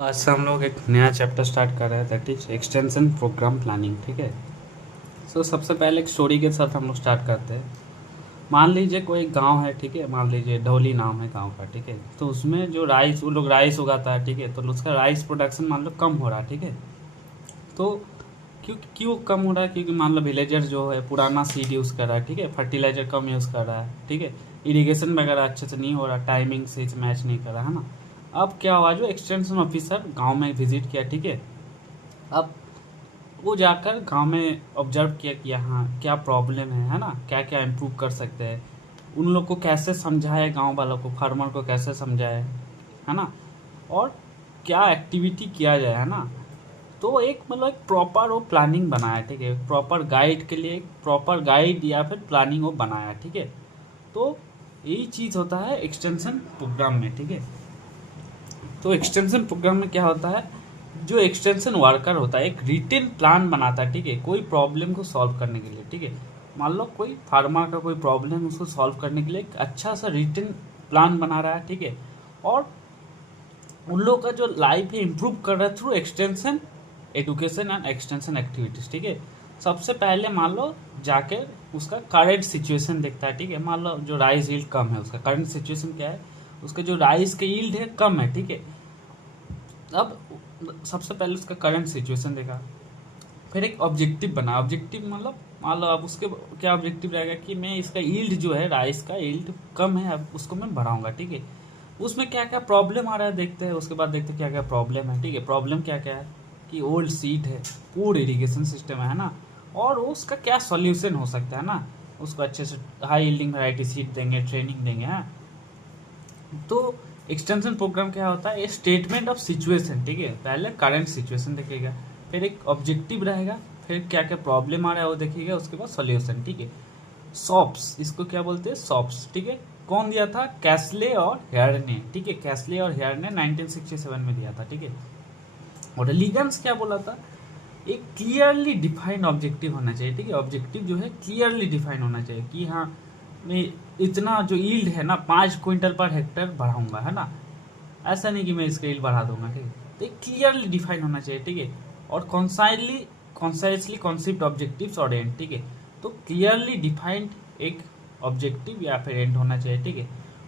आज से हम लोग एक नया चैप्टर स्टार्ट कर रहे हैं, that is extension programme planning. ठीक है। सबसे पहले एक स्टोरी के साथ हम लोग स्टार्ट करते हैं। मान लीजिए कोई गांव है, ठीक है। मान लीजिए ढोली नाम है गांव का, ठीक है। तो उसमें जो राइस, वो लोग राइस उगाता है, ठीक है। तो उसका राइस प्रोडक्शन मान लो कम हो रहा है, ठीक है। तो क्यों क्यों कम हो रहा है? क्योंकि मान लो विलेजर जो है पुराना सीड यूज़ कर रहा है, ठीक है। फर्टिलाइजर कम यूज़ कर रहा है, ठीक है। इरिगेशन वगैरह अच्छे से नहीं हो रहा, टाइमिंग से मैच नहीं कर रहा है ना। अब क्या हुआ, जो एक्सटेंशन ऑफिसर गांव में विजिट किया, ठीक है। अब वो जाकर गांव में ऑब्जर्व किया कि यहाँ क्या प्रॉब्लम है ना, क्या क्या इम्प्रूव कर सकते हैं। उन लोग को कैसे समझाए, गांव वालों को, फार्मर को कैसे समझाए, है ना। और क्या एक्टिविटी किया जाए, है ना। तो एक मतलब एक प्रॉपर वो प्लानिंग बनाया, ठीक है। प्रॉपर गाइड के लिए एक प्रॉपर गाइड या फिर प्लानिंग वो बनाया, ठीक है। तो यही चीज़ होता है एक्सटेंशन प्रोग्राम में, ठीक है। तो एक्सटेंशन प्रोग्राम में क्या होता है, जो एक्सटेंशन वर्कर होता है एक रिटेन प्लान बनाता है, ठीक है। कोई प्रॉब्लम को सॉल्व करने के लिए, ठीक है। मान लो कोई फार्मर का कोई प्रॉब्लम, उसको सॉल्व करने के लिए एक अच्छा सा रिटेन प्लान बना रहा है, ठीक है। और उन लोगों का जो लाइफ है इम्प्रूव कर रहा है through extension education and extension activities, ठीक है। सबसे पहले मान लो जाके उसका करंट सिचुएशन देखता है, ठीक है। मान लो जो राइस यील्ड कम है, उसका करंट सिचुएशन क्या है, उसका जो राइस का यील्ड है कम है, ठीक है। अब सबसे पहले उसका करंट सिचुएशन देखा, फिर एक ऑब्जेक्टिव बना। ऑब्जेक्टिव मतलब मान लो अब उसके क्या ऑब्जेक्टिव रहेगा कि मैं इसका यील्ड जो है, राइस का यील्ड कम है, अब उसको मैं बढ़ाऊंगा, ठीक है। उसमें क्या क्या प्रॉब्लम आ रहा है देखते हैं, उसके बाद देखते हैं क्या क्या प्रॉब्लम है, ठीक है। प्रॉब्लम क्या क्या है कि ओल्ड सीट है, पूर इरिगेशन सिस्टम है ना। और उसका क्या सॉल्यूशन हो सकता है ना। उसको अच्छे से हाई यील्डिंग वैरायटी सीड देंगे, ट्रेनिंग देंगे, हाँ। तो एक्सटेंशन प्रोग्राम क्या होता है, ये स्टेटमेंट ऑफ सिचुएशन, ठीक है। पहले करंट सिचुएशन देखेगा, फिर एक ऑब्जेक्टिव रहेगा, फिर क्या क्या प्रॉब्लम आ रहा है वो देखेगा, उसके बाद सॉल्यूशन, ठीक है। सॉप्स, इसको क्या बोलते हैं, सॉप्स, ठीक है। कौन दिया था, कैस्ले और हेयर ने, ठीक है। कैस्ले और हेयर ने 1967 में दिया था, ठीक है। और लीगन्स क्या बोला था, एक क्लियरली डिफाइंड ऑब्जेक्टिव होना चाहिए, ठीक है। ऑब्जेक्टिव जो है क्लियरली डिफाइन होना चाहिए कि हाँ मैं इतना जो यील्ड है ना 5 क्विंटल पर हेक्टर बढ़ाऊंगा, है ना। ऐसा नहीं कि मैं इसका यील्ड बढ़ा दूंगा, ठीक है। तो एक क्लियरली डिफाइन होना चाहिए, ठीक है। और कॉन्साइसली कॉन्सेप्ट ऑब्जेक्टिव्स और एंड, ठीक है। तो क्लियरली डिफाइंड एक ऑब्जेक्टिव या फिर एंड होना चाहिए, ठीक है।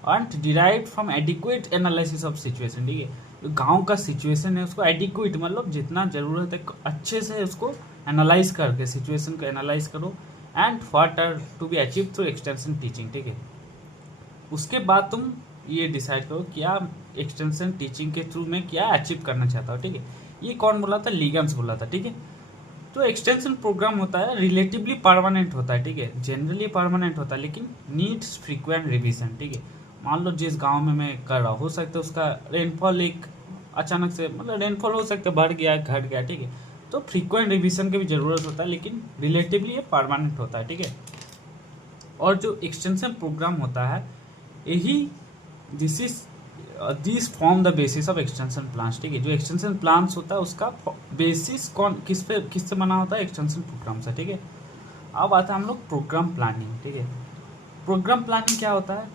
And derived from adequate analysis of situation, ठीक है। जो गांव का सिचुएशन है उसको एडिक्वेट मतलब जितना जरूरत है अच्छे से उसको एनालाइज करके सिचुएशन को एनालाइज करो, and what are to be achieve through extension teaching, ठीक है। उसके बाद तुम ये डिसाइड करो क्या एक्सटेंशन टीचिंग के थ्रू में क्या अचीव करना चाहता हो, ठीक है। ये कौन बोला था, लीगन्स बोला था, ठीक है। तो एक्सटेंशन प्रोग्राम होता है रिलेटिवली परमानेंट होता है, ठीक है। जनरली परमानेंट होता है लेकिन नीड्स फ्रीक्वेंट रिवीजन, ठीक है। मान लो जिस गांव में मैं कर रहा हूँ, हो सकता है उसका रेनफॉल एक अचानक से मतलब रेनफॉल हो सकता है बढ़ गया घट गया, ठीक है। तो फ्रीक्वेंट रिवीजन की भी जरूरत होता है, लेकिन रिलेटिवली ये परमानेंट होता है, ठीक है। और जो एक्सटेंशन प्रोग्राम होता है यही this is this form the basis of extension plans, ठीक है। जो एक्सटेंशन प्लान्स होता है उसका बेसिस कौन किससे बना होता है, एक्सटेंशन प्रोग्राम से, ठीक है। अब आता है हम लोग प्रोग्राम प्लानिंग, ठीक है। प्रोग्राम प्लानिंग क्या होता है,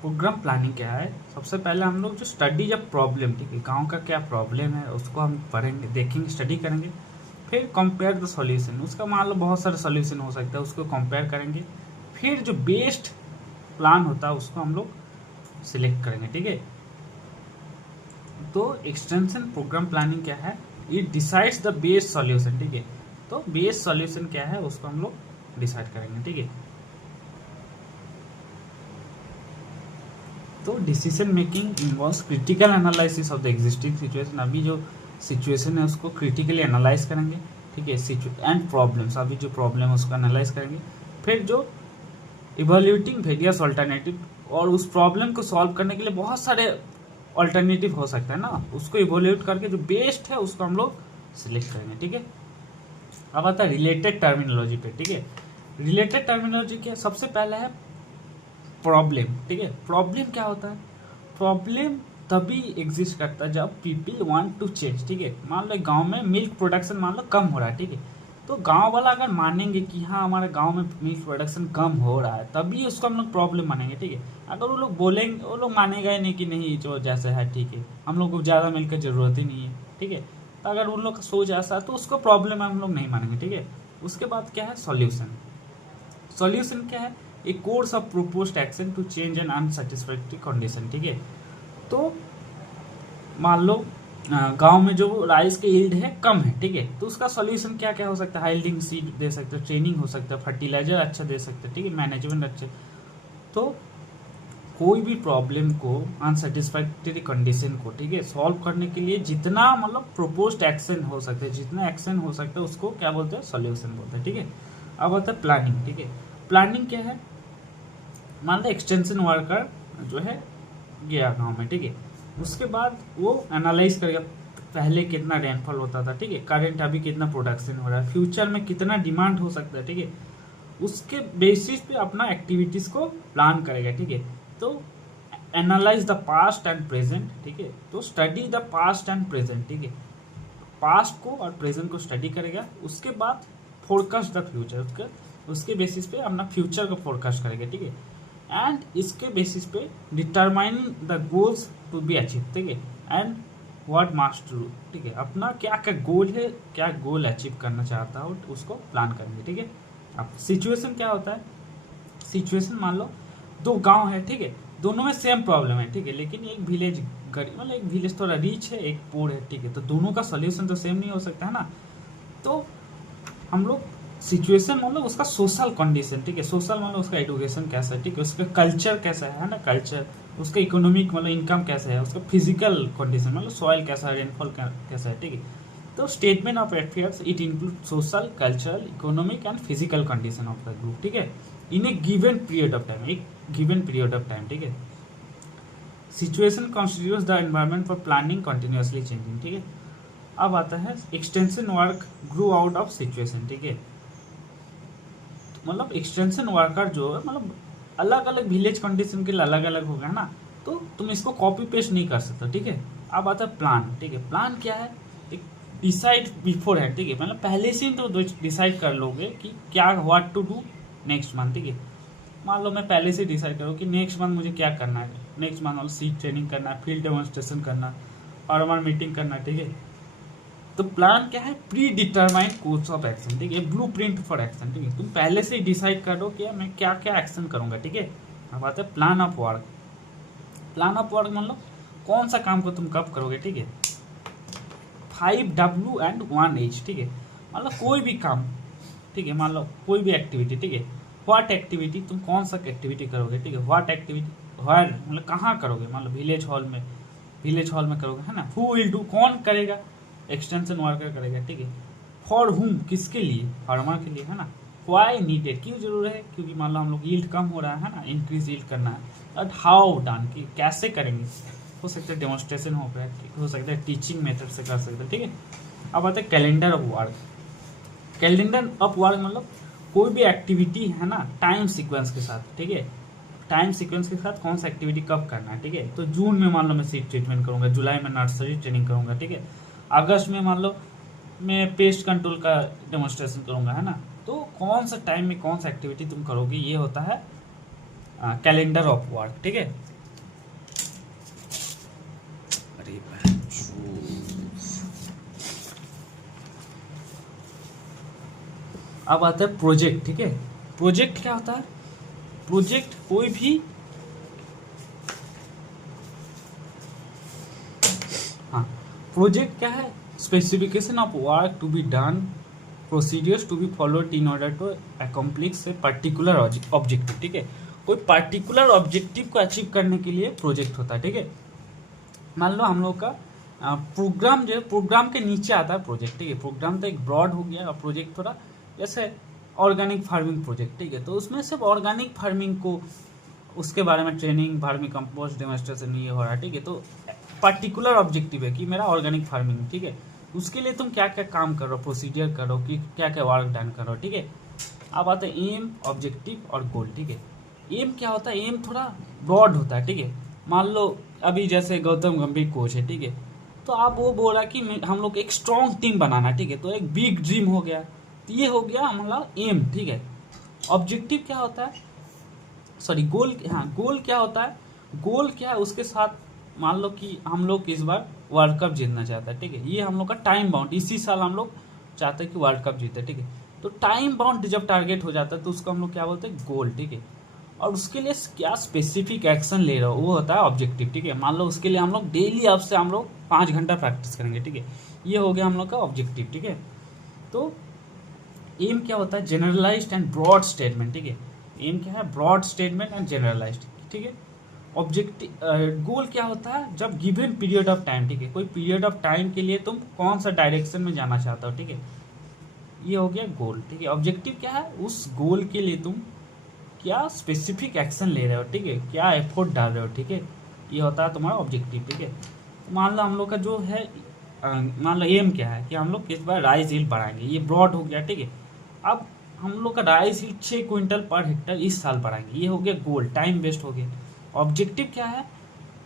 प्रोग्राम प्लानिंग क्या है, सबसे पहले हम लोग जो स्टडी जब प्रॉब्लम, ठीक है, गांव का क्या प्रॉब्लम है उसको हम पढ़ेंगे, देखेंगे, स्टडी करेंगे। फिर कंपेयर द सॉल्यूशन, उसका मान लो बहुत सारे सॉल्यूशन हो सकता है, उसको कंपेयर करेंगे। फिर जो बेस्ट प्लान होता है उसको हम लोग सिलेक्ट करेंगे, ठीक है। तो एक्सटेंशन प्रोग्राम प्लानिंग क्या है, it decides the best solution, ठीक है। तो बेस्ट सॉल्यूशन क्या है उसको हम लोग डिसाइड करेंगे, ठीक है। तो decision making involves critical analysis of the existing situation, अभी जो सिचुएशन है उसको क्रिटिकली एनालाइज करेंगे, ठीक है। एंड प्रॉब्लम्स, अभी जो प्रॉब्लम है उसको एनालाइज करेंगे। फिर जो इवोल्यूटिंग वेरियस ऑल्टरनेटिव, और उस प्रॉब्लम को सॉल्व करने के लिए बहुत सारे ऑल्टरनेटिव हो सकता है ना, उसको इवोल्यूट करके जो बेस्ट है उसको हम लोग सिलेक्ट करेंगे, ठीक है। अब आता है रिलेटेड टर्मिनोलॉजी पे, ठीक है। रिलेटेड टर्मिनोलॉजी क्या, सबसे पहला है प्रॉब्लम, ठीक है। प्रॉब्लम क्या होता है, प्रॉब्लम तभी एग्जिस्ट करता है जब पीपल वांट टू चेंज, ठीक है। मान लो गांव में मिल्क प्रोडक्शन मान लो कम हो रहा है, ठीक है। तो गांव वाला अगर मानेंगे कि हाँ हमारे गांव में मिल्क प्रोडक्शन कम हो रहा है, तभी उसको हम लोग प्रॉब्लम मानेंगे, ठीक है। अगर वो लोग बोलेंगे, वो लोग मानेगा ही नहीं कि नहीं जो जैसे है ठीक है, हम लोग को ज़्यादा मिल्क की ज़रूरत ही नहीं है, ठीक है। तो अगर उन लोग का सोच ऐसा है तो उसको प्रॉब्लम है, हम लोग नहीं मानेंगे, ठीक है। उसके बाद क्या है सॉल्यूशन। सॉल्यूशन क्या है, a course of proposed action to change an unsatisfactory condition, ठीक है। तो मान लो गांव में जो राइस के यील्ड है कम है, ठीक है, तो उसका सॉल्यूशन क्या क्या हो सकता है, हाइल्डिंग सीड दे सकते हैं, ट्रेनिंग हो सकता है, फर्टिलाइजर अच्छा दे सकते हैं, ठीक है, मैनेजमेंट अच्छे। तो कोई भी प्रॉब्लम को, अनसेटिस्फैक्टरी कंडीशन को, ठीक है, सॉल्व करने के लिए जितना मतलब प्रोपोज्ड एक्शन हो सकते हैं, जितना एक्शन हो सकता है उसको क्या बोलते हैं, सॉल्यूशन बोलते हैं, ठीक है। अब आता है प्लानिंग, ठीक है। प्लानिंग क्या है, मान लो एक्सटेंशन वर्कर जो है गया गांव में, ठीक है, उसके बाद वो एनालाइज करेगा पहले कितना रेनफॉल होता था, ठीक है, करंट अभी कितना प्रोडक्शन हो रहा है, फ्यूचर में कितना डिमांड हो सकता है, ठीक है, उसके बेसिस पे अपना एक्टिविटीज को प्लान करेगा, ठीक है। तो analyse the past and present, ठीक है, तो study the past and present, ठीक है, पास्ट को और प्रेजेंट को स्टडी करेगा, उसके बाद फोरकास्ट द फ्यूचर, उसके बेसिस पे अपना फ्यूचर को फोरकास्ट करेगा, ठीक है। एंड इसके बेसिस पे determining the goals to be achieve, ठीक है, एंड व्हाट मस्ट डू, ठीक है, अपना क्या क्या गोल है, क्या गोल अचीव करना चाहता हो उसको प्लान करेंगे, ठीक है। अब सिचुएशन क्या होता है, सिचुएशन मान लो दो गांव है, ठीक है, दोनों में सेम प्रॉब्लम है, ठीक है, लेकिन एक विलेज गरीब, मतलब एक विलेज थोड़ा रिच है, एक पुअर है, ठीक है, तो दोनों का सोल्यूशन तो सेम नहीं हो सकता है ना। तो हम लोग सिचुएशन मतलब उसका सोशल कंडीशन, ठीक है, सोशल मतलब उसका एजुकेशन कैसा है, ठीक है, उसका कल्चर कैसा है ना, कल्चर, उसका इकोनॉमिक मतलब इनकम कैसा है, उसका फिजिकल कंडीशन मतलब सॉइल कैसा है, रेनफॉल कैसा है, ठीक है। तो statement of affairs it include social, cultural, economic and physical condition of the group, ठीक है, इन ए गिवन पीरियड ऑफ टाइम, एक गिवन पीरियड ऑफ टाइम, ठीक है। Situation constitutes the environment for planning continuously changing, ठीक है। अब आता है extension work grow out of situation, ठीक है, मतलब एक्सटेंशन वर्कर जो है मतलब अलग अलग विलेज कंडीशन के लिए अलग अलग होगा ना, तो तुम इसको कॉपी पेस्ट नहीं कर सकते, ठीक है। अब आता है प्लान, ठीक है, प्लान क्या है, एक डिसाइड बिफोर है, ठीक है, मतलब पहले से ही तो डिसाइड कर लोगे कि क्या what to do next month, ठीक है। मान लो मैं पहले से डिसाइड करूँ कि नेक्स्ट मंथ मुझे क्या करना है, नेक्स्ट मंथ मतलब सीट ट्रेनिंग करना है, फील्ड डेमोन्स्ट्रेशन करना है, फार्मर मीटिंग करना है, ठीक है। तो प्लान क्या है, pre determined course of action, ठीक है, ब्लू प्रिंट फॉर एक्शन, ठीक है, तुम पहले से ही डिसाइड करो कि मैं क्या क्या एक्शन करूंगा, ठीक है। अब आता है plan of work. Plan of work मतलब कौन सा काम को तुम कब करोगे, ठीक है, 5W एंड 1H, ठीक है, मतलब कोई भी काम, ठीक है, मान लो कोई भी एक्टिविटी, ठीक है, व्हाट एक्टिविटी, तुम कौन सा एक्टिविटी करोगे, ठीक है, व्हाट एक्टिविटी, व्हाट मतलब कहाँ करोगे, मान लो विलेज हॉल में, विलेज हॉल में करोगे, है ना, हु विल डू, कौन करेगा, एक्सटेंशन वर्कर करेगा, ठीक है, फॉर हुम, किसके लिए, फार्मर के लिए, है ना, वाई नीडेड, क्यों जरूर है, क्योंकि मान लो हम लोग यील्ड कम हो रहा है ना, इंक्रीज यील्ड करना है, बट हाउ डन, कि कैसे करेंगे, हो सकता है डेमोन्स्ट्रेशन हो सकता है टीचिंग मेथड से कर सकते हैं, ठीक है। अब आता है calendar of work. Calendar of work मतलब कोई भी एक्टिविटी है ना टाइम सीक्वेंस के साथ, ठीक है, टाइम सीक्वेंस के साथ कौन सा एक्टिविटी कब करना है, ठीक है। तो जून में मान लो मैं सीड ट्रीटमेंट करूंगा, जुलाई में नर्सरी ट्रेनिंग करूंगा, ठीक है, अगस्त में मान लो मैं पेस्ट कंट्रोल का डेमोन्स्ट्रेशन करूंगा, है ना। तो कौन सा टाइम में कौन सा एक्टिविटी तुम करोगे, ये होता है कैलेंडर ऑफ वर्क, ठीक है। अरे अब आता है प्रोजेक्ट, ठीक है। प्रोजेक्ट क्या होता है, प्रोजेक्ट कोई भी, हाँ, प्रोजेक्ट क्या है, specification of work to be done, procedures to be followed in order to accomplish a particular objective, ठीक है, कोई पर्टिकुलर ऑब्जेक्टिव को अचीव करने के लिए प्रोजेक्ट होता है, ठीक है। मान लो हम लोग का प्रोग्राम जो है, प्रोग्राम के नीचे आता है प्रोजेक्ट, ठीक है, प्रोग्राम तो एक ब्रॉड हो गया और प्रोजेक्ट थोड़ा जैसे ऑर्गेनिक फार्मिंग प्रोजेक्ट, ठीक है, तो उसमें सिर्फ ऑर्गेनिक फार्मिंग को उसके बारे में ट्रेनिंग, फार्मिंग कंपोस्ट, डेमोन्स्ट्रेशन ये हो रहा है, ठीक है। तो पर्टिकुलर ऑब्जेक्टिव है कि मेरा ऑर्गेनिक फार्मिंग, ठीक है, उसके लिए तुम क्या क्या काम करो, प्रोसीजर करो, कि क्या क्या वर्क डन करो, ठीक है। अब आता है एम, ऑब्जेक्टिव और गोल, ठीक है। एम क्या होता है, एम थोड़ा ब्रॉड होता है, ठीक है। मान लो अभी जैसे गौतम गंभीर कोच है, ठीक है, तो आप वो बोला कि हम लोग एक स्ट्रॉन्ग टीम बनाना, ठीक है, तो एक बिग ड्रीम हो गया, तो ये हो गया हमारा एम, ठीक है। ऑब्जेक्टिव क्या होता है, सॉरी गोल, हाँ गोल क्या होता है, गोल क्या है उसके साथ मान लो कि हम लोग इस बार वर्ल्ड कप जीतना चाहता है, ठीक है। ये हम लोग का टाइम बाउंड, इसी साल हम लोग चाहते हैं कि वर्ल्ड कप जीते, ठीक है। तो टाइम बाउंड जब टारगेट हो जाता है तो उसको हम लोग क्या बोलते हैं, गोल, ठीक है। और उसके लिए क्या स्पेसिफिक एक्शन ले रहे हो वो होता है ऑब्जेक्टिव, ठीक है। मान लो उसके लिए हम लोग डेली अब से हम लोग 5 घंटा प्रैक्टिस करेंगे, ठीक है। ये हो गया हम लोग का ऑब्जेक्टिव, ठीक है। तो एम क्या होता है, जनरलाइज्ड एंड ब्रॉड स्टेटमेंट, ठीक है। एम क्या है, ब्रॉड स्टेटमेंट एंड जनरलाइज्ड, ठीक है। ऑब्जेक्टिव गोल क्या होता है, जब गिवन पीरियड ऑफ टाइम, ठीक है, कोई पीरियड ऑफ टाइम के लिए तुम कौन सा डायरेक्शन में जाना चाहते हो, ठीक है। ये हो गया गोल, ठीक है। ऑब्जेक्टिव क्या है, उस गोल के लिए तुम क्या स्पेसिफिक एक्शन ले रहे हो, ठीक है, क्या एफर्ट डाल रहे हो, ठीक है। ये होता है तुम्हारा ऑब्जेक्टिव, ठीक है। मान लो हम लोग का जो है मान लो एम क्या है कि हम लोग किस बार राइस यील्ड बढ़ाएंगे, ये ब्रॉड हो गया, ठीक है। अब हम लोग का rice yield 6 quintal per hectare इस साल बढ़ाएंगे, ये हो गया गोल, टाइम वेस्ट हो गया। ऑब्जेक्टिव क्या है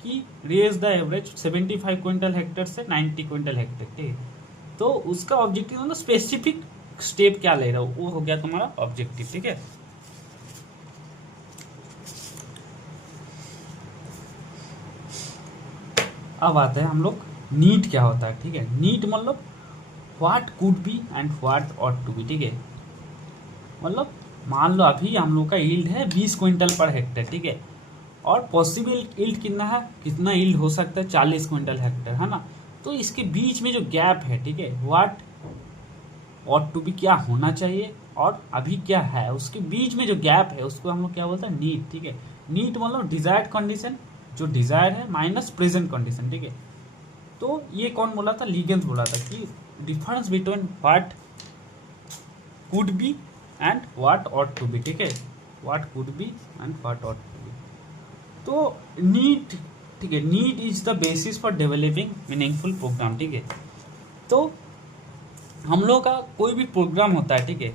कि raise the average 75 quintal hectare से 90 क्विंटल हेक्टर, ठीक है। तो उसका ऑब्जेक्टिव मतलब स्पेसिफिक स्टेप क्या ले रहा हो, वो हो गया तुम्हारा ऑब्जेक्टिव, ठीक है। अब आते हैं हम लोग नीट क्या होता है, ठीक है। नीट मतलब what could be and what ought to be, ठीक है। मतलब मान लो अभी हम लोग का यील्ड है 20 क्विंटल पर हेक्टर, ठीक है। और पॉसिबल यील्ड कितना है, कितना यील्ड हो सकता है, 40 क्विंटल हेक्टर, है ना। तो इसके बीच में जो गैप है, ठीक है, व्हाट ऑट टू बी क्या होना चाहिए और अभी क्या है, उसके बीच में जो गैप है उसको हम लोग क्या बोलते हैं, नीट, ठीक है। नीट मतलब डिजायर्ड कंडीशन, जो डिजायर है माइनस प्रेजेंट कंडीशन, ठीक है। तो ये कौन बोला था, लीगेंस बोला था कि difference between what could be and what ought to be, ठीक है। What could be and what ought to be. तो नीट, ठीक है, need is the basis for developing meaningful program, ठीक है। तो हम लोग का कोई भी प्रोग्राम होता है, ठीक है,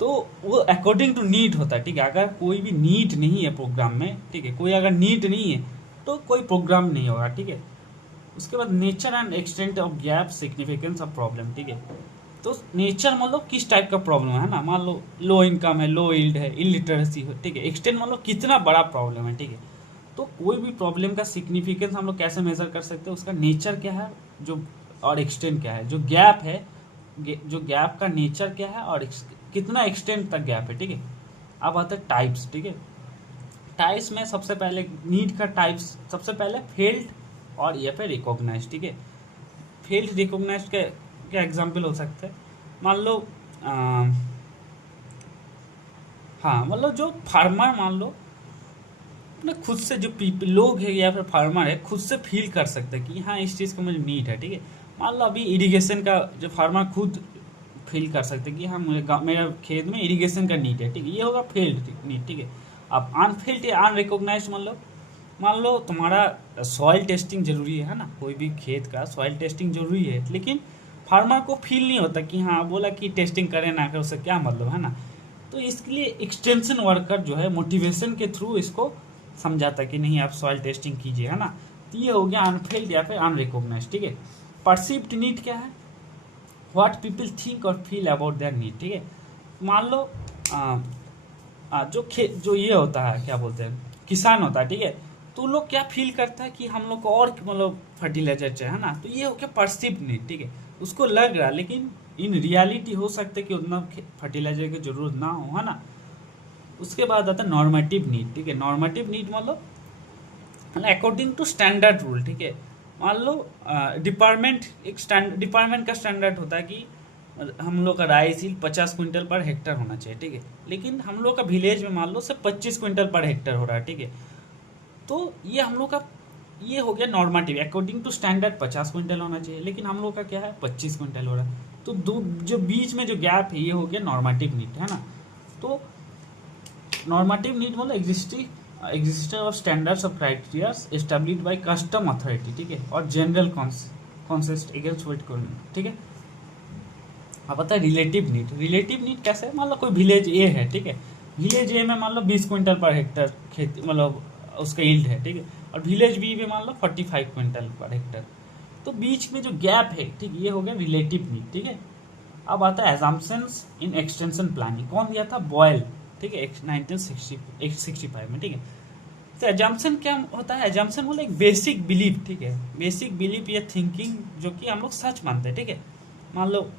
तो वो अकॉर्डिंग टू नीड होता है, ठीक है। अगर कोई भी नीड नहीं है प्रोग्राम में, ठीक है, कोई अगर नीड नहीं है तो कोई प्रोग्राम नहीं होगा, ठीक है। उसके बाद nature and extent of gap significance of problem, ठीक है। तो नेचर मतलब किस टाइप का प्रॉब्लम है ना, मान लो लो इनकम है, लो यील्ड है, इलिटरेसी है, ठीक है। एक्सटेंट मतलब कितना बड़ा प्रॉब्लम है, ठीक है। तो कोई भी प्रॉब्लम का सिग्निफिकेंस हम लोग कैसे मेजर कर सकते हैं, उसका नेचर क्या है जो, और एक्सटेंट क्या है, जो गैप है, जो गैप का नेचर क्या है और कितना एक्सटेंट तक गैप है, ठीक है। अब आता है टाइप्स, ठीक है। टाइप्स में सबसे पहले नीड का टाइप्स, सबसे पहले फेल्ड और या फिर रिकॉग्नाइज, ठीक है। फेल्ड रिकॉग्नाइज के क्या एग्जाम्पल हो सकते हैं, मान लो हाँ मतलब जो फार्मर मान लो अपने खुद से, जो पीपल लोग है या फिर फार्मर है खुद से फील कर सकते हैं कि हाँ इस चीज़ का मुझे नीड है, ठीक है। मान लो अभी इरिगेशन का जो फार्मर खुद फील कर सकते हैं कि हाँ मुझे मेरे खेत में इरिगेशन का नीड है, ठीक है। ये होगा फील्ड नीड, ठीक है। अब अनफील्ड या अनरिकॉग्नाइज्ड मतलब मान लो तुम्हारा सॉइल टेस्टिंग जरूरी है ना, कोई भी खेत का सॉइल टेस्टिंग जरूरी है, लेकिन फार्मर को फील नहीं होता कि हाँ बोला कि टेस्टिंग करें ना करें उससे क्या मतलब है ना। तो इसके लिए एक्सटेंशन वर्कर जो है मोटिवेशन के थ्रू इसको समझाता कि नहीं आप सॉइल टेस्टिंग कीजिए, है ना। तो ये हो गया अनफील्ड या फिर अनरिकॉग्नाइज्ड, ठीक है। परसीव्ड नीड क्या है, व्हाट पीपल थिंक और फील अबाउट देयर नीड, ठीक है। मान लो जो ये होता है क्या बोलते हैं, किसान होता है, ठीक है। तो लोग क्या फील करता है कि हम लोग को और मतलब फर्टिलाइजर चाहिए, है ना। तो ये हो गया परसीव्ड नीड, ठीक है। उसको लग रहा है, लेकिन इन रियलिटी हो सकता है कि उतना फर्टिलाइजर की जरूरत ना हो, है ना। उसके बाद आता है नॉर्मेटिव नीड, ठीक है। नॉर्मेटिव नीड मतलब अकॉर्डिंग टू स्टैंडर्ड रूल, ठीक है। मान लो डिपार्टमेंट डिपार्टमेंट का स्टैंडर्ड होता है कि हम लोग का rice yield 50 quintal per hectare होना चाहिए, ठीक है। लेकिन हम लोग का विलेज में मान लो सिर्फ 25 क्विंटल पर हेक्टर हो रहा है, ठीक है। तो ये हम लोग का ये हो गया normative, according to standard 50 quintal होना चाहिए, लेकिन हम लोग का क्या है 25 क्विंटल हो रहा है। तो दो जो बीच में जो गैप है ये हो गया नॉर्मेटिव नीड, है ना। तो नॉर्मेटिव नीड मतलब existence of standards of criteria established by custom authority, ठीक है, और जनरल कॉन्सेस्ट अगेंस्ट वेट, ठीक है। अब आता है रिलेटिव नीड। रिलेटिव नीड कैसे, मान लो कोई विलेज ए है, ठीक है। विलेज ए में मान लो 20 क्विंटल पर हेक्टर खेती मतलब उसका यील्ड है, ठीक है। और विलेज बी में मान लो 45 क्विंटल पर हेक्टर। तो बीच में जो गैप है, ठीक, ये हो गया रिलेटिव नीड, ठीक है। अब आता है एजम्पशंस इन एक्सटेंशन प्लानिंग, कौन दिया था? बॉयल, ठीक है, 1965 में, ठीक है। तो एजम्पशन क्या होता है? एजम्पशन बोले एक बेसिक बिलीफ, ठीक है, बेसिक बिलीफ या थिंकिंग जो कि हम लोग सच मानते हैं, ठीक है। मान लो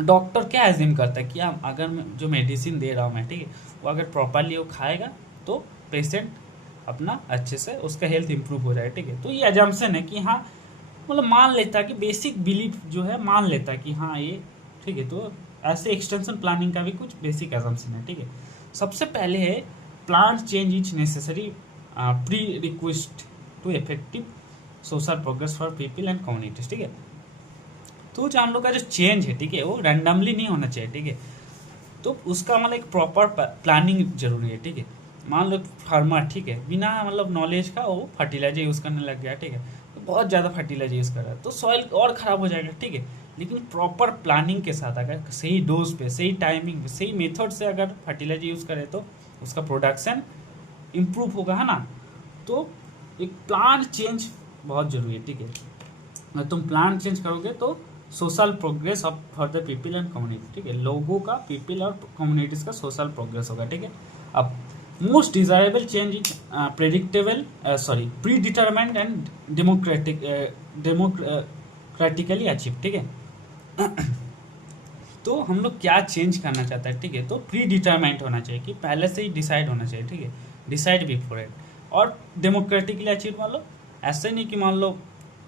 डॉक्टर क्या एज्यूम करता है कि हम अगर जो मेडिसिन दे रहा हूँ मैं, ठीक है, वो अगर प्रॉपरली वो खाएगा तो पेशेंट अपना अच्छे से उसका हेल्थ इंप्रूव हो जाए, ठीक है। तो ये एजम्पशन है कि हाँ, मतलब मान लेता है कि बेसिक बिलीफ जो है मान लेता है कि हाँ ये ठीक है। तो ऐसे एक्सटेंशन प्लानिंग का भी कुछ बेसिक एजम्पशन है, ठीक है। सबसे पहले है plan change is necessary pre request to effective social progress for people and communities, ठीक है। तो जो हम लोग का जो चेंज है, ठीक है, वो रैंडमली नहीं होना चाहिए, ठीक है। तो उसका मतलब एक प्रॉपर प्लानिंग जरूरी है, ठीक है। मान लो फार्मर, ठीक है, बिना मतलब नॉलेज का वो फर्टिलाइजर यूज़ करने लग गया, ठीक है, तो बहुत ज़्यादा फर्टिलाइजर यूज़ कर रहा है तो सॉइल और ख़राब हो जाएगा, ठीक है। लेकिन प्रॉपर प्लानिंग के साथ अगर सही डोज पे, सही टाइमिंग पे, सही मेथड से अगर फर्टिलाइजर यूज़ करे तो उसका प्रोडक्शन इम्प्रूव होगा, है ना। तो एक प्लान चेंज बहुत ज़रूरी है, ठीक है। अगर तुम प्लान चेंज करोगे तो social progress of for the people and community, ठीक है, लोगों का, पीपल और कम्युनिटीज का सोशल प्रोग्रेस होगा, ठीक है। अब most desirable change is predictable sorry pre determined and democratically achieve, ठीक है। तो हम लोग क्या चेंज करना चाहते हैं, ठीक है, तो प्री डिटरमाइंड होना चाहिए कि पहले से ही डिसाइड होना चाहिए, ठीक है, डिसाइड बिफोर इट। और डेमोक्रेटिकली अचीव मतलब ऐसे नहीं कि मान लो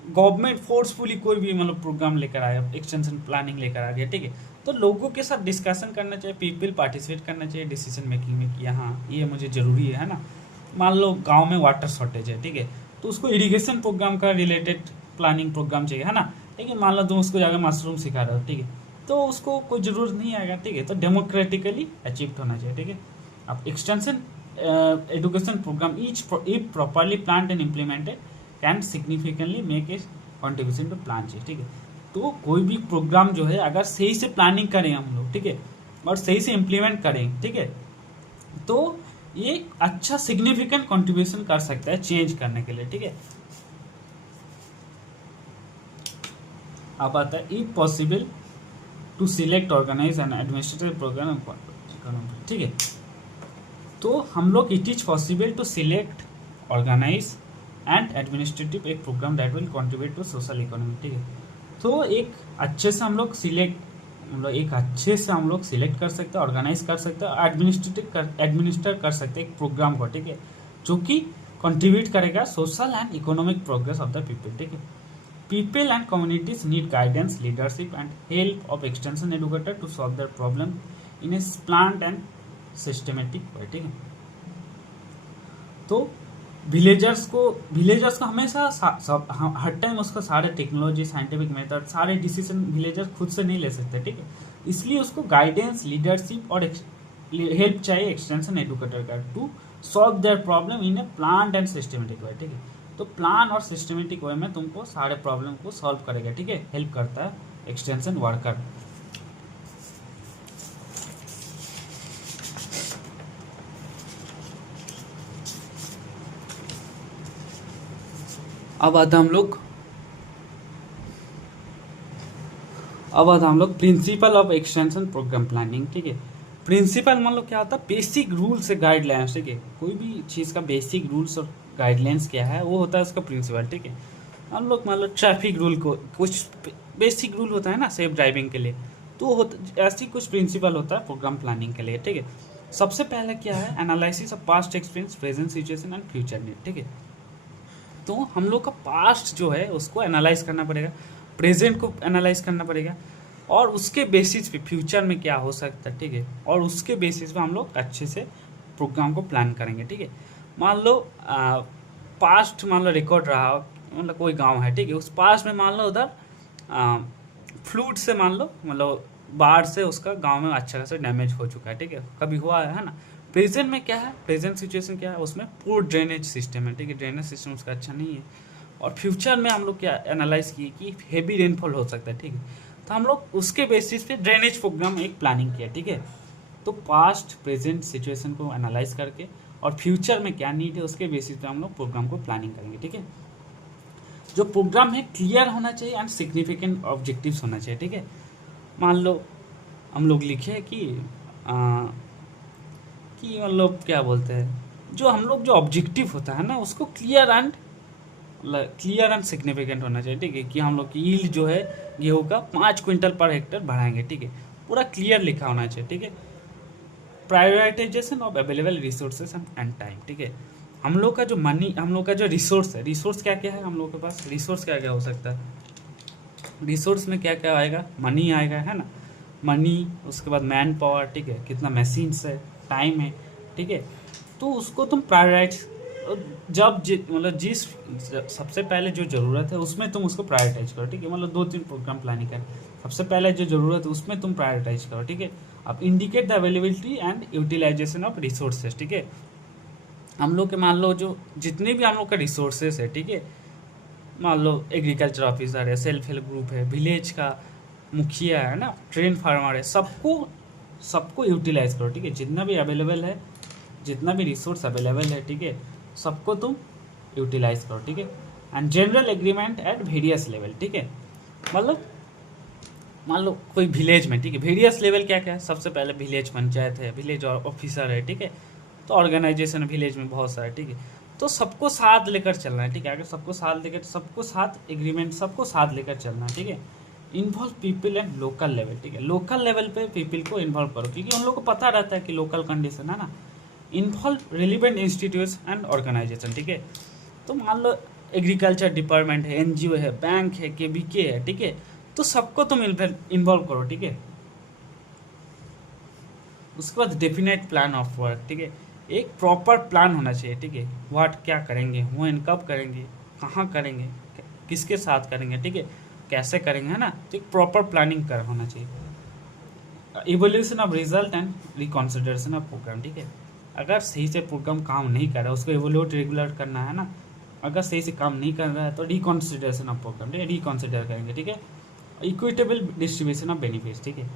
गवर्नमेंट फोर्सफुली कोई भी मतलब प्रोग्राम लेकर आया, एक्सटेंशन प्लानिंग लेकर आ गया, ठीक है, तो लोगों के साथ डिस्कशन करना चाहिए, पीपल पार्टिसिपेट करना चाहिए डिसीजन मेकिंग में कि हाँ ये मुझे ज़रूरी है ना। मान लो गांव में वाटर शॉर्टेज है, ठीक है, तो उसको इरिगेशन प्रोग्राम का रिलेटेड प्लानिंग प्रोग्राम चाहिए, है ना। लेकिन मान लो तुम उसको जाकर मशरूम सिखा रहे हो, ठीक है, तो उसको कोई ज़रूरत नहीं आएगा, ठीक है। तो डेमोक्रेटिकली अचीव होना चाहिए, ठीक है। अब extension education programme if properly plan and implemented can significantly make a contribution to plan change, ठीक है। तो कोई भी प्रोग्राम जो है अगर सही से प्लानिंग करें हम लोग, ठीक है, और सही से इम्प्लीमेंट करें, ठीक है, तो ये अच्छा सिग्निफिकेंट कंट्रीब्यूशन कर सकता है चेंज करने के लिए, ठीक है। अब आता है if possible to select organise and administrative programme, ठीक है। तो हम लोग it is possible to select organise and administrative एक programme that will contribute to social economy, ठीक है। तो एक अच्छे से हम लोग सिलेक्ट कर सकते हैं, ऑर्गेनाइज कर सकते हैं, एडमिनिस्टर कर सकते हैं एक प्रोग्राम को, ठीक है, जो कि कंट्रीब्यूट करेगा social and economic progress of the people, ठीक है। People and communities need guidance, leadership and help of extension educator to solve their problem in a planned and systematic way, ठीक है। तो विलेजर्स को हमेशा हर टाइम उसका सारे टेक्नोलॉजी, साइंटिफिक मेथड, सारे डिसीजन विलेजर्स खुद से नहीं ले सकते, ठीक है। इसलिए उसको गाइडेंस, लीडरशिप और हेल्प चाहिए एक्सटेंशन एजुकेटर का to solve their problem in a plan and systematic way, ठीक है। तो प्लान और सिस्टमेटिक वे में तुमको सारे प्रॉब्लम को सॉल्व करेगा, ठीक है, हेल्प करता है एक्सटेंशन वर्कर। अब आता हम लोग principle of extension programme planning, ठीक है। प्रिंसिपल मान लो क्या होता है? बेसिक रूल्स से गाइडलाइंस, ठीक है। कोई भी चीज़ का बेसिक रूल्स और गाइडलाइंस क्या है वो होता है उसका प्रिंसिपल, ठीक है। हम लोग मान लो ट्रैफिक रूल को, कुछ बेसिक रूल होता है ना सेफ ड्राइविंग के लिए, तो ऐसी कुछ प्रिंसिपल होता है प्रोग्राम प्लानिंग के लिए, ठीक है। सबसे पहले क्या है? Analysis of past experience, present situation and future need, ठीक है। तो हम लोग का पास्ट जो है उसको एनालाइज करना पड़ेगा, प्रेजेंट को एनालाइज करना पड़ेगा, और उसके बेसिस पे फ्यूचर में क्या हो सकता है, ठीक है, और उसके बेसिस पे हम लोग अच्छे से प्रोग्राम को प्लान करेंगे, ठीक है। मान लो पास्ट मान लो रिकॉर्ड रहा, मतलब कोई गांव है, ठीक है, उस पास्ट में मान लो उधर फ्लूड से मान लो मतलब बाढ़ से उसका गांव में अच्छा खासा डैमेज हो चुका है, ठीक है, कभी हुआ है ना। प्रेजेंट में क्या है? प्रेजेंट सिचुएशन क्या है? उसमें पुअर ड्रेनेज सिस्टम है, ठीक है, ड्रेनेज सिस्टम उसका अच्छा नहीं है। और फ्यूचर में हम लोग क्या एनालाइज किए कि हेवी रेनफॉल हो सकता है, ठीक है, तो हम लोग उसके बेसिस पे ड्रेनेज प्रोग्राम एक प्लानिंग किया, ठीक है। तो पास्ट प्रेजेंट सिचुएशन को एनालाइज करके और फ्यूचर में क्या नीड है उसके बेसिस पे हम लोग प्रोग्राम को प्लानिंग करेंगे, ठीक है। जो प्रोग्राम है क्लियर होना चाहिए एंड सिग्निफिकेंट ऑब्जेक्टिव्स होना चाहिए, ठीक है। मान लो हम लोग लिखे आ, कि मतलब क्या बोलते हैं, जो हम लोग जो ऑब्जेक्टिव होता है ना उसको क्लियर एंड सिग्निफिकेंट होना चाहिए, ठीक है, कि हम लोग की यील्ड जो है गेहूँ का 5 क्विंटल पर हेक्टर बढ़ाएंगे, ठीक है, पूरा क्लियर लिखा होना चाहिए, ठीक है। Prioritisation of available resources and time, ठीक है। हम लोग का जो मनी, हम लोग का जो रिसोर्स है, रिसोर्स क्या क्या है हम लोग के पास, रिसोर्स क्या क्या हो सकता है, रिसोर्स में क्या क्या आएगा, मनी आएगा, है ना, मनी, उसके बाद मैन पावर, ठीक है, कितना मशीन्स है, टाइम है, ठीक है। तो उसको तुम प्रायोरिटाइज, जब मतलब जिस सबसे पहले जो ज़रूरत है उसमें तुम उसको प्रायोरिटाइज करो, ठीक है। मतलब 2-3 प्रोग्राम प्लानिंग कर, सबसे पहले जो ज़रूरत है उसमें तुम प्रायोरिटाइज करो, ठीक है। अब indicate the availability and utilization of resources, ठीक है। हम लोग के मान लो जो जितने भी हम लोग का रिसोर्सेज है, ठीक है, मान लो एग्रीकल्चर ऑफिसर है, सेल्फ हेल्प ग्रुप है, विलेज का मुखिया है ना, ट्रेन फार्मर है, सबको सबको यूटिलाइज करो, ठीक है। जितना भी अवेलेबल है, जितना भी रिसोर्स अवेलेबल है, ठीक है, सबको तुम यूटिलाइज करो, ठीक है। And general agreement at various level, ठीक है। मतलब मान लो कोई विलेज में, ठीक है, वेरियस लेवल क्या क्या है, सबसे पहले विलेज पंचायत है, विलेज ऑफिसर है, ठीक है, तो ऑर्गेनाइजेशन विलेज में बहुत सारे, ठीक है। तो सबको साथ लेकर चलना है, ठीक है। अगर सबको साथ लेकर, सबको साथ एग्रीमेंट, सबको साथ लेकर चलना है, ठीक है। Involve people and local level, ठीक है, लोकल लेवल पे पीपल को इन्वॉल्व करो, क्योंकि उन लोग को पता रहता है कि लोकल कंडीशन है ना। Involve relevant institutes and organization, ठीक है। तो मान लो एग्रीकल्चर डिपार्टमेंट है, एनजीओ है, बैंक है, केबीके है, ठीक है, तो सबको तुम इन्वॉल्व करो, ठीक है। उसके बाद डेफिनेट प्लान ऑफ वर्क, ठीक है, एक प्रॉपर प्लान होना चाहिए, ठीक है। व्हाट क्या करेंगे, व्हेन कब करेंगे, कहाँ करेंगे, किसके साथ करेंगे, ठीक है, कैसे करेंगे, है ना। तो एक प्रॉपर प्लानिंग कर होना चाहिए। Evolution of result and reconsideration of programme, ठीक है। अगर सही से प्रोग्राम काम नहीं कर रहा है उसको इवोल्यूट रेगुलर करना है ना। अगर सही से काम नहीं कर रहा है तो रिकॉन्सिडरेशन ऑफ प्रोग्राम, ठीक है, रिकॉन्सिडर करेंगे, ठीक है। इक्विटेबल डिस्ट्रीब्यूशन ऑफ बेनिफिट्स, ठीक है।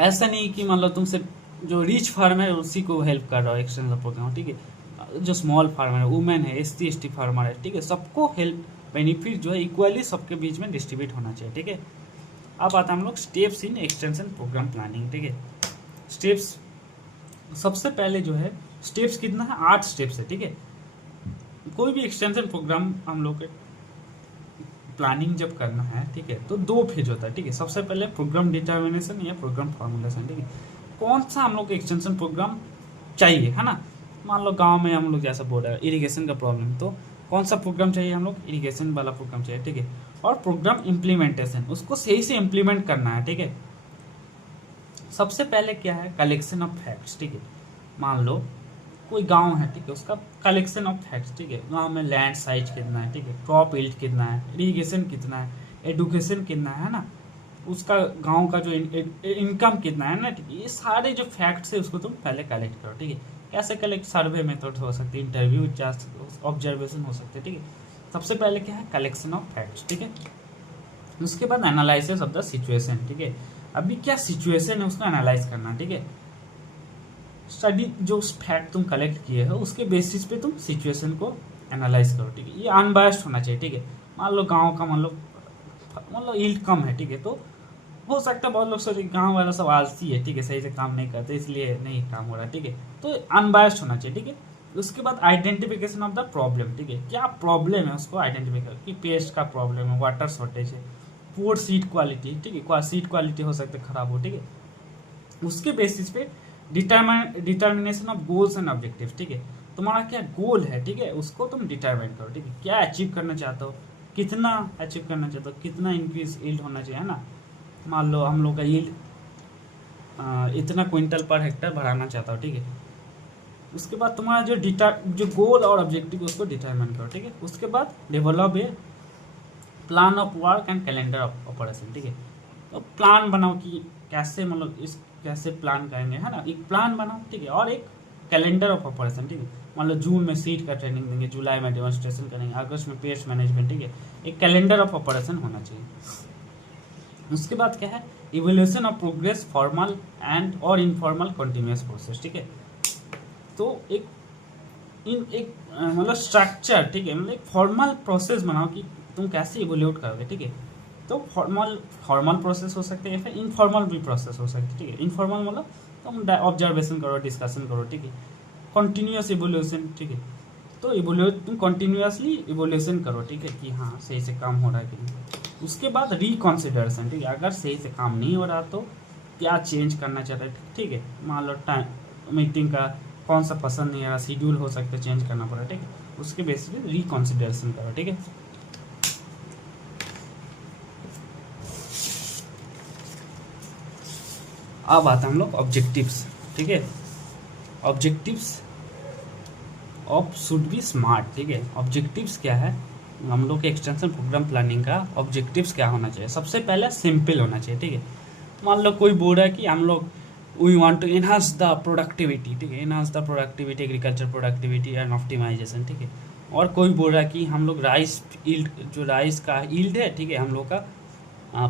ऐसा नहीं कि मान लो तुमसे जो रिच फार्मर है उसी को हेल्प कर रहा हो एक्सटेंशन प्रोग्राम, ठीक है। जो स्मॉल फार्मर है, वुमेन है, SC ST फार्मर है, ठीक है, सबको हेल्प बेनिफिट जो है इक्वली सबके बीच में डिस्ट्रीब्यूट होना चाहिए, ठीक है। अब आता है हम लोग steps in extension programme planning, ठीक है। स्टेप्स, सबसे पहले जो है स्टेप्स कितना है, 8 स्टेप्स है, ठीक है। कोई भी एक्सटेंशन प्रोग्राम हम लोग के प्लानिंग जब करना है, ठीक है, तो 2 फेज होता है, ठीक है। सबसे पहले प्रोग्राम डिटर्मिनेशन या प्रोग्राम फॉर्मुलेशन, ठीक है। कौन सा हम लोग को एक्सटेंशन प्रोग्राम चाहिए, है ना। मान लो गांव में हम लोग जैसा बोल रहे हैं इरिगेशन का प्रॉब्लम, तो कौन सा प्रोग्राम चाहिए हम लोग, इरिगेशन वाला प्रोग्राम चाहिए, ठीक है। और प्रोग्राम इम्प्लीमेंटेशन, उसको सही से इम्प्लीमेंट करना है, ठीक है। सबसे पहले क्या है, कलेक्शन ऑफ फैक्ट्स, ठीक है। मान लो कोई गांव है, ठीक है, उसका कलेक्शन ऑफ फैक्ट्स, ठीक है। गांव में लैंड साइज कितना है, ठीक है, क्रॉप यील्ड कितना है, इरिगेशन कितना है, एडुकेशन कितना है ना, उसका गांव का जो इनकम कितना है ना, ठीक है। ये सारे जो फैक्ट्स है उसको तुम पहले कलेक्ट करो, ठीक है। कैसे कलेक्ट, सर्वे मेथड हो सकती है, इंटरव्यू, ऑब्जर्वेशन हो सकते हैं, ठीक है। सबसे पहले क्या है, कलेक्शन ऑफ फैक्ट्स, ठीक है। उसके बाद एनालिसिस ऑफ द सिचुएशन, ठीक है। अभी क्या सिचुएशन है उसको एनालाइज करना, ठीक है। स्टडी, जो फैक्ट तुम कलेक्ट किए हो उसके बेसिस पे तुम सिचुएशन को एनालाइज करो, ठीक है। ये अनबायस्ड होना चाहिए, ठीक है। मान लो गांव का मान लो यील्ड कम है, ठीक है, तो हो सकता है बहुत लोग सोचे गांव वाला सब आलसी है, ठीक है, सही से काम नहीं करते इसलिए नहीं काम हो रहा, ठीक है। तो अनबायस्ड होना चाहिए, ठीक है। उसके बाद आइडेंटिफिकेशन ऑफ द प्रॉब्लम, ठीक है, क्या प्रॉब्लम है उसको आइडेंटिफाई करो, कि पेस्ट का प्रॉब्लम है, वाटर शॉर्टेज है, पुअर सीड क्वालिटी, ठीक है, सीड क्वालिटी हो सकता है खराब हो, ठीक है। उसके बेसिस पे determination of goals and objective, ठीक है। तुम्हारा क्या गोल है, ठीक है, उसको तुम डिटरमाइन करो, ठीक है। क्या अचीव करना चाहते हो, कितना अचीव करना चाहते हो, कितना इंक्रीज यील्ड होना चाहिए, है ना। मान लो हम लोग का यील्ड इतना क्विंटल पर हेक्टर बढ़ाना चाहता हो, ठीक है। उसके बाद तुम्हारा जो गोल और ऑब्जेक्टिव उसको डिटरमाइन करो, ठीक है। उसके बाद develop a plan of work and calendar of operation, ठीक है। तो प्लान बनाओ कि कैसे, मतलब इस कैसे प्लान करेंगे, है ना, एक प्लान बनाओ, ठीक है। और एक कैलेंडर ऑफ ऑपरेशन, ठीक है। मान लो जून में सीट का ट्रेनिंग देंगे, जुलाई में डेमोन्स्ट्रेशन करेंगे, अगस्त में पेस्ट मैनेजमेंट, ठीक है। एक कैलेंडर ऑफ ऑपरेशन होना चाहिए। उसके बाद क्या है, evolution of progress, formal and और इनफॉर्मल कंटिन्यूअस प्रोसेस, ठीक है। तो एक मतलब स्ट्रक्चर, ठीक है, मतलब एक फॉर्मल प्रोसेस बनाओ कि तुम कैसे इवोल्यूट करोगे, ठीक है। तो फॉर्मल फॉर्मल प्रोसेस हो सकते हैं या फिर इनफॉर्मल भी प्रोसेस हो सकती है, ठीक है। इनफॉर्मल मतलब तुम ऑब्जर्वेशन करो, डिस्कशन करो, ठीक है। कंटिन्यूस इवोल्यूशन, ठीक है। तो तुम कंटिन्यूसली इवोल्यूशन करो, ठीक है, कि हाँ सही से काम हो रहा है कि नहीं। उसके बाद रिकॉन्सिडरेशन, ठीक है, अगर सही से काम नहीं हो रहा तो क्या चेंज करना चाहता है, ठीक है। मान लो टाइम मीटिंग का कौन सा पसंद नहीं आ रहा, शेड्यूल हो सकता है चेंज करना पड़ा, ठीक है। उसके बेसिस पे रिकॉन्सिडरेशन करो, ठीक है। अब आते हैं हम लोग ऑब्जेक्टिव्स, ठीक है। Objectives of should be smart, ठीक है। ऑब्जेक्टिव्स क्या है, हम लोग के एक्सटेंशन प्रोग्राम प्लानिंग का ऑब्जेक्टिव्स क्या होना चाहिए। सबसे पहले सिंपल होना चाहिए, ठीक है। मान लो कोई बोल रहा है कि हम लोग we want to enhance the productivity, ठीक है, enhance the productivity, agriculture productivity and optimization, ठीक है। और कोई बोल रहा है कि हम लोग राइस ईल्ड, जो राइस का ईल्ड है, ठीक है, हम लोग का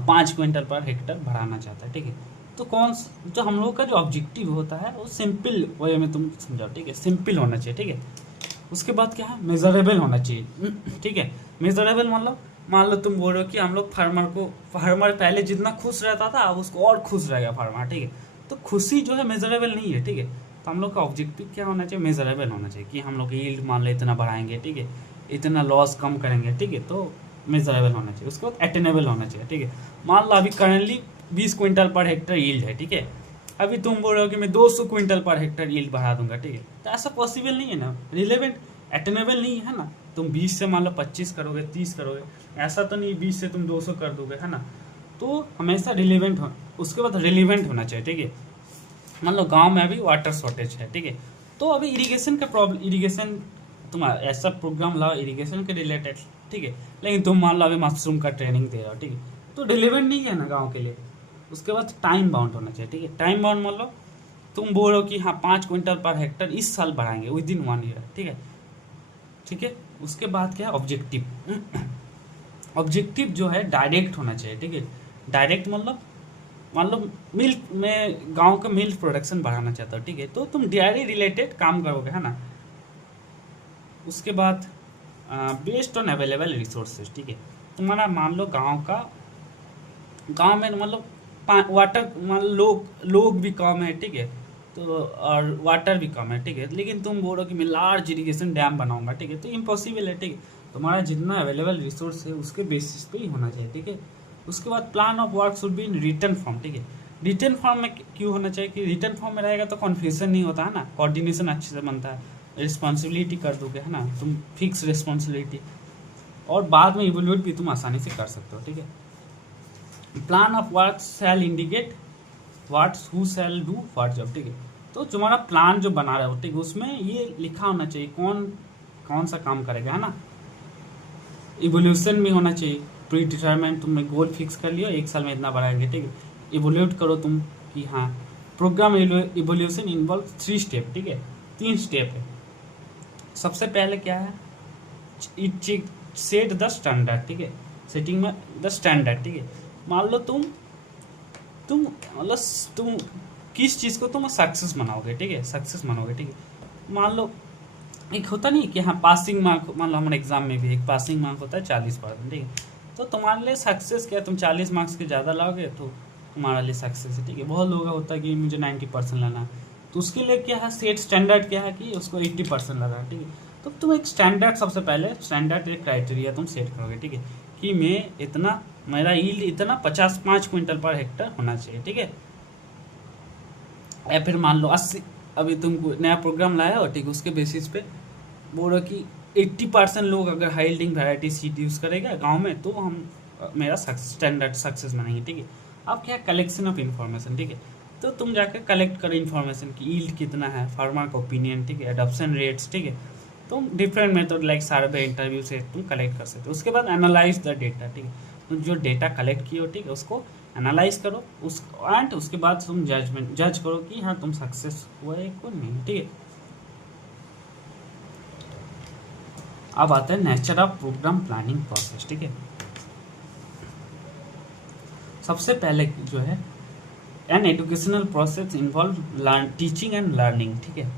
5 क्विंटल पर हेक्टर बढ़ाना चाहता है, ठीक है। तो जो हम लोग का जो ऑब्जेक्टिव होता है वो सिंपल वे में तुम समझाओ, ठीक है, सिंपल होना चाहिए, ठीक है। उसके बाद क्या है, मेजरेबल होना चाहिए, ठीक है। मेजरेबल मतलब मान लो तुम बोल रहे हो कि हम लोग फार्मर पहले जितना खुश रहता था अब उसको और खुश रहेगा फार्मर, ठीक है। तो खुशी जो है मेजरेबल नहीं है, ठीक है। तो हम लोग का ऑब्जेक्टिव क्या होना चाहिए, मेजरेबल होना चाहिए, कि हम लोग यील्ड मान लो इतना बढ़ाएंगे, ठीक है, इतना लॉस कम करेंगे, ठीक है। तो मेजरेबल होना चाहिए। उसके बाद अटेनेबल होना चाहिए, ठीक है। मान लो अभी currently 20 quintal per hectare yield है, ठीक है। अभी तुम बोल रहे हो कि मैं 200 क्विंटल पर हेक्टर यील्ड बढ़ा दूंगा, ठीक है। तो ऐसा पॉसिबल नहीं है ना, रिलेवेंट अटेनेबल नहीं है ना। तुम 20 से मान लो 25 करोगे, 30 करोगे, ऐसा तो नहीं 20 से तुम 200 कर दोगे, है ना। तो हमेशा रिलेवेंट हो, उसके बाद रिलेवेंट होना चाहिए, ठीक है। मान लो गांव में अभी वाटर शॉर्टेज है, ठीक है। तो अभी इरिगेशन का प्रॉब्लम, इरिगेशन तुम ऐसा प्रोग्राम लाओ इरिगेशन के रिलेटेड, ठीक है। लेकिन तुम मान लो अभी मशरूम का ट्रेनिंग दे रहे हो, ठीक है। तो रिलेवेंट नहीं है ना गाँव के लिए। उसके बाद टाइम बाउंड होना चाहिए, ठीक है। टाइम बाउंड मान लो तुम बोल रहे हो कि हाँ 5 क्विंटल पर हेक्टर इस साल बढ़ाएंगे विद इन 1 ईयर, ठीक है, ठीक है। उसके बाद क्या है, ऑब्जेक्टिव। ऑब्जेक्टिव जो है डायरेक्ट होना चाहिए, ठीक है। डायरेक्ट मतलब मान लो मिल्क में गांव का मिल्क प्रोडक्शन बढ़ाना चाहता हो, ठीक है। तो तुम डेयरी रिलेटेड काम करोगे, है ना। उसके बाद बेस्ड ऑन अवेलेबल रिसोर्सेज, ठीक है। तुम्हारा मान लो गांव में मतलब वाटर मान लो लोग भी कम है, ठीक है। तो और वाटर भी कम है, ठीक है। लेकिन तुम बोलो कि मैं लार्ज इरिगेशन डैम बनाऊंगा, ठीक है। तो इम्पॉसिबल है, ठीक है। तुम्हारा जितना अवेलेबल रिसोर्स है उसके बेसिस पे ही होना चाहिए, ठीक है। उसके बाद plan of work should be in return form, ठीक है। रिटर्न फॉर्म में क्यों होना चाहिए कि रिटर्न फॉर्म में रहेगा तो कन्फ्यूजन नहीं होता है ना, कोऑर्डिनेशन अच्छे से बनता है, रिस्पॉन्सिबिलिटी कर दोगे, है ना, तुम फिक्स रिस्पॉन्सिबिलिटी, और बाद में इवोल्यूट भी तुम आसानी से कर सकते हो, ठीक है। Plan of work shall indicate what who shall do what job, ठीक है। तो तुम्हारा प्लान जो बना रहे हो, ठीक है, उसमें ये लिखा होना चाहिए कौन कौन सा काम करेगा, है ना। इवोल्यूशन भी होना चाहिए, प्री डिटरमाइन तुमने गोल फिक्स कर लिया 1 साल में इतना बढ़ाएंगे, ठीक है। इवोल्यूट करो तुम कि हाँ प्रोग्राम इवोल्यूशन इन्वॉल्व 3 स्टेप, ठीक है, 3 स्टेप है। सबसे पहले क्या है, इट सेट द स्टैंडर्ड, ठीक है, सेटिंग में द स्टैंडर्ड, ठीक है। मान लो तुम मतलब तुम किस चीज़ को तुम सक्सेस मनाओगे, ठीक है, सक्सेस मानोगे, ठीक है। मान लो एक होता नहीं कि हाँ पासिंग मार्क, मान लो हमारे एग्जाम में भी एक पासिंग मार्क होता है 40%, ठीक है। तो तुम्हारे लिए सक्सेस क्या है, तुम 40 मार्क्स के ज़्यादा लाओगे तो तुम्हारा लिए सक्सेस है, ठीक है। बहुत लोगों का होता है कि मुझे 90% लाना है, तो उसके लिए क्या है, सेट स्टैंडर्ड क्या है कि उसको 80% लाना है, ठीक है। तो तुम एक स्टैंडर्ड, सबसे पहले स्टैंडर्ड एक क्राइटेरिया तुम सेट करोगे, ठीक है, कि मैं इतना, मेरा यील्ड इतना 55 क्विंटल पर हेक्टर होना चाहिए, ठीक है। या फिर मान लो 80, अभी तुम नया प्रोग्राम लाया हो, ठीक है, उसके बेसिस पे बोल रहे कि 80% लोग अगर high yielding variety seed use करेगा गांव में तो हम मेरा स्टैंडर्ड सक्सेस मानेंगे, ठीक है। अब क्या, कलेक्शन ऑफ इन्फॉर्मेशन, ठीक है। तो तुम जाकर कलेक्ट करो इन्फॉर्मेशन की यील्ड कितना है, फार्मर का ओपिनियन, ठीक है, एडॉप्शन रेट्स, ठीक है। तुम डिफरेंट मेथड लाइक सर्वे, इंटरव्यू से तुम कलेक्ट कर सकते हो। उसके बाद एनालाइज द डेटा, ठीक है। तुम जो डेटा कलेक्ट किए हो, ठीक है, उसको एनालाइज करो एंड उसके बाद तुम जज करो कि हाँ तुम सक्सेस हुए को नहीं, ठीक है। अब आता है nature of programme planning process, ठीक है। सबसे पहले जो है an educational process involve teaching and learning, ठीक है।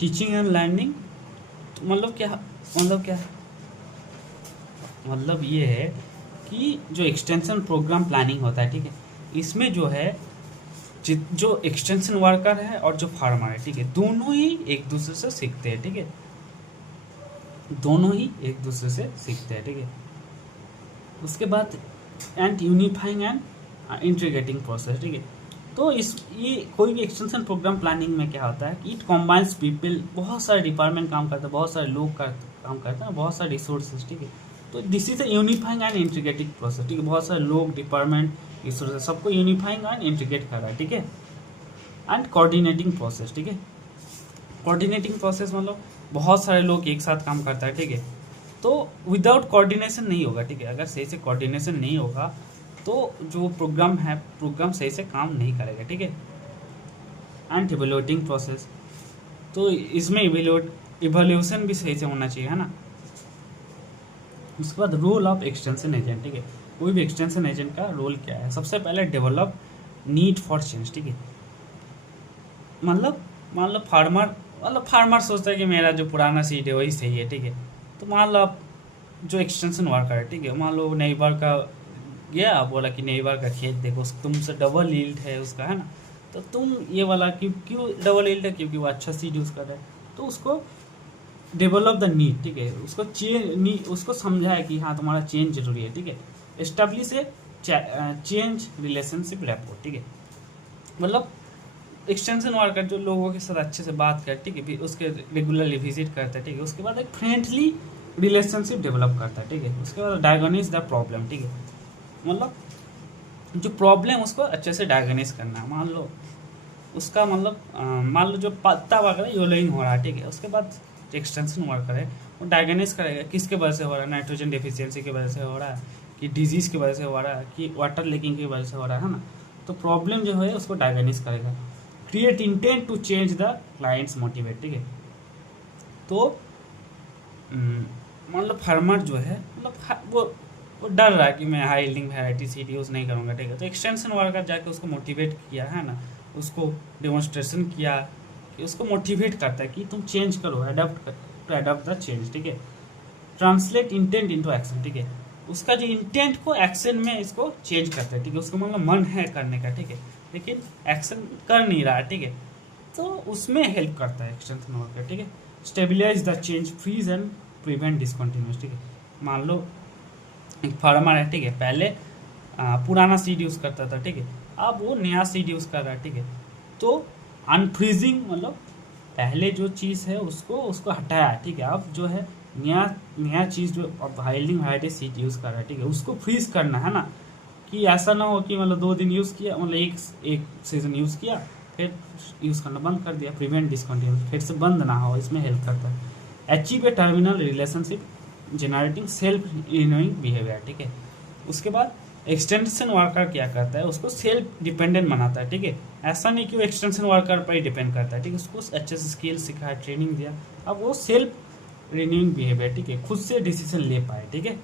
टीचिंग एंड लर्निंग मतलब क्या, मतलब क्या है, मतलब ये है कि जो एक्सटेंशन प्रोग्राम प्लानिंग होता है, ठीक है, इसमें जो है जो एक्सटेंशन वर्कर है और जो फार्मर है, ठीक है, दोनों ही एक दूसरे से सीखते हैं, ठीक है, दोनों ही एक दूसरे से सीखते हैं, ठीक है। उसके बाद and unifying and integrating process, ठीक है। तो ये कोई भी एक्सटेंशन प्रोग्राम प्लानिंग में क्या होता है कि इट कॉम्बाइंस पीपल, बहुत सारे डिपार्टमेंट काम करते हैं, बहुत सारे लोग काम करते हैं, बहुत सारे रिसोर्सेज, ठीक है। तो this is a unifying and integrating process, ठीक है। बहुत सारे लोग, डिपार्टमेंट, रिसोर्सेज, सबको यूनिफाइंग एंड इंटीग्रेट कर रहा है, ठीक है। एंड कोऑर्डिनेटिंग प्रोसेस, ठीक है। कोऑर्डिनेटिंग प्रोसेस मतलब बहुत सारे लोग एक साथ काम करता है, ठीक है। तो विदाउट कोऑर्डिनेशन नहीं होगा, ठीक है। अगर सही से कोऑर्डिनेशन नहीं होगा तो जो प्रोग्राम है, प्रोग्राम सही से काम नहीं करेगा, ठीक है। एंड इवेल्युएटिंग प्रोसेस, तो इसमें इवेल्यूशन भी सही से होना चाहिए, है ना। उसके बाद रोल ऑफ एक्सटेंशन एजेंट, ठीक है। कोई भी एक्सटेंशन एजेंट का रोल क्या है? सबसे पहले डेवलप नीड फॉर चेंज, ठीक है। मतलब मान लो फार्मर सोचता है कि मेरा जो पुराना सीड है वही सही है, ठीक है। तो मान लो आप जो एक्सटेंशन वर्कर है, ठीक है, मान लो नेबर का गया, बोला कि नेबर का खेत देखो तुमसे डबल यील्ड है उसका, है ना, तो तुम ये वाला क्यों डबल यील्ड है? क्योंकि वो अच्छा सीड यूज़ कर रहा है। तो उसको डेवलप द नीड, ठीक है, उसको समझाए कि हाँ तुम्हारा चेंज जरूरी है, ठीक है। एस्टेब्लिश ए चेंज रिलेशनशिप रैपो, ठीक है। मतलब एक्सटेंशन वर्कर जो लोगों के साथ अच्छे से बात कर, ठीक है, उसके रेगुलरली विजिट करता है, ठीक है। उसके बाद एक फ्रेंडली रिलेशनशिप डेवलप करता है, ठीक है। उसके बाद डायग्नोस द प्रॉब्लम, ठीक है। मतलब जो प्रॉब्लम उसको अच्छे से डायग्नोस करना है। मान लो उसका मतलब मान लो जो पत्ता वगैरह येलोइंग हो रहा है, ठीक है। उसके बाद जो एक्सटेंशन वर्कर है वो डायग्नोस करेगा किसके वजह से हो रहा है, नाइट्रोजन डेफिशिएंसी की वजह से हो रहा है, कि डिजीज़ की वजह से हो रहा है, कि वाटर लीकिंग की वजह से हो रहा है ना। तो प्रॉब्लम जो है उसको डायग्नोस करेगा। Create intent to change the clients motivate, ठीक है। तो मान लो फार्मर जो है मतलब वो डर रहा है कि मैं high yielding variety seed use नहीं करूँगा, ठीक है। तो एक्सटेंशन वर्कर जाके उसको मोटिवेट किया, है ना, उसको डेमोन्स्ट्रेशन किया कि उसको मोटिवेट करता है कि तुम चेंज करो, अडॉप्ट द चेंज, ठीक है। ट्रांसलेट इंटेंट इनटू एक्शन, ठीक है। उसका जो इंटेंट को एक्शन में इसको चेंज करता है, ठीक है। उसको मतलब मन है करने का, ठीक है, लेकिन एक्शन कर नहीं रहा है, ठीक है। तो उसमें हेल्प करता है एक्सटेंशन वर्कर, ठीक है। Stabilize the change, freeze and prevent discontinuance, ठीक है। मान लो एक फार्मर है, ठीक है, पहले पुराना सीड यूज़ करता था, ठीक है, अब वो नया सीड यूज़ कर रहा है, ठीक है। तो अनफ्रीजिंग मतलब पहले जो चीज़ है उसको हटाया, ठीक है। अब जो है नया चीज़ जो अब हाइल्डिंग वैरायटी सीड यूज़ कर रहा है, ठीक है, उसको फ्रीज करना है ना, कि ऐसा ना हो कि मतलब 2 दिन यूज़ किया, मतलब एक सीज़न यूज़ किया फिर यूज़ करना बंद कर दिया, प्रिवेंट डिसकंटिन्यूस, फिर से बंद ना हो, इसमें हेल्प करता है। Achieve a terminal relationship generating self renewing behaviour, ठीक है। उसके बाद एक्सटेंशन वर्कर क्या करता है, उसको सेल्फ डिपेंडेंट बनाता है, ठीक है। ऐसा नहीं कि वो एक्सटेंशन वर्कर पर ही डिपेंड करता है, ठीक है। उसको अच्छे से स्किल सिखाया, ट्रेनिंग दिया, अब वो सेल्फ रिन्यूइंग बिहेवियर, ठीक है, खुद से डिसीजन ले पाए, ठीक है।